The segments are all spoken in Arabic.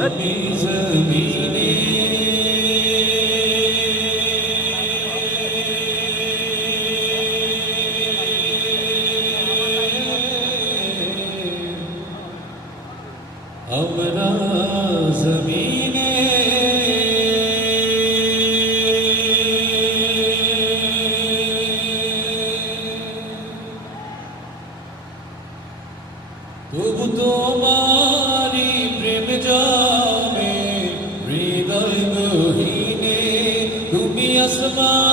আমি জমিনে আমরা জমিনে তবু তোমারি প্রেম যাবে হৃদয় গহীনে তুমি আসমান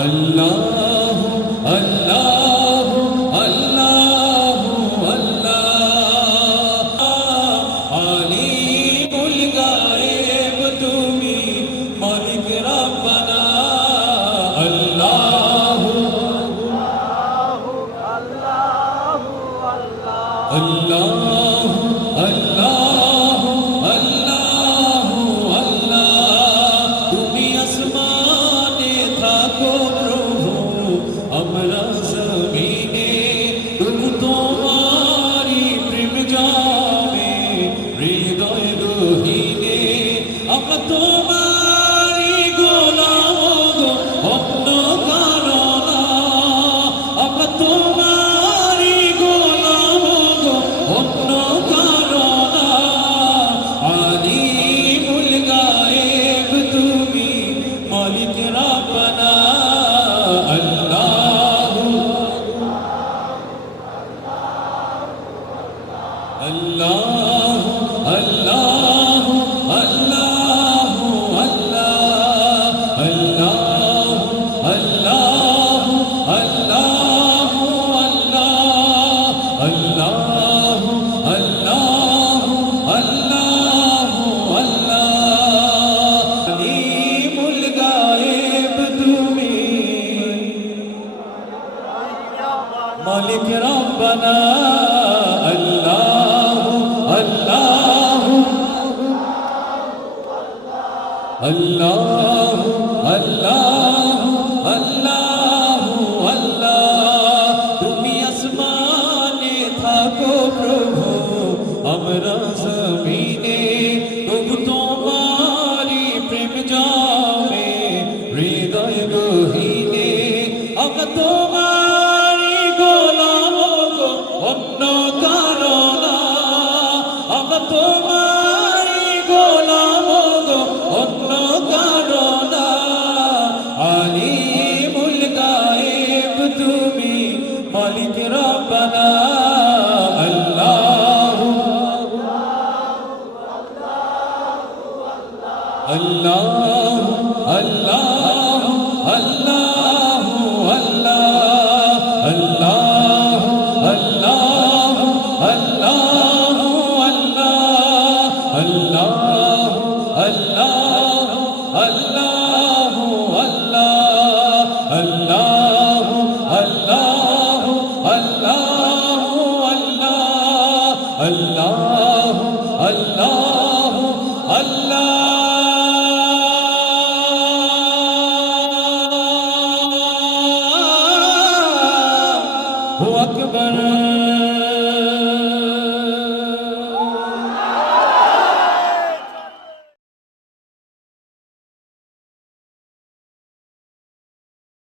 আল্লাহ আল্লাহ। আল্লাহ خالق ربنا الله الله الله الله الله الله الله الله الله الله الله الله الله الله. هو أكبر.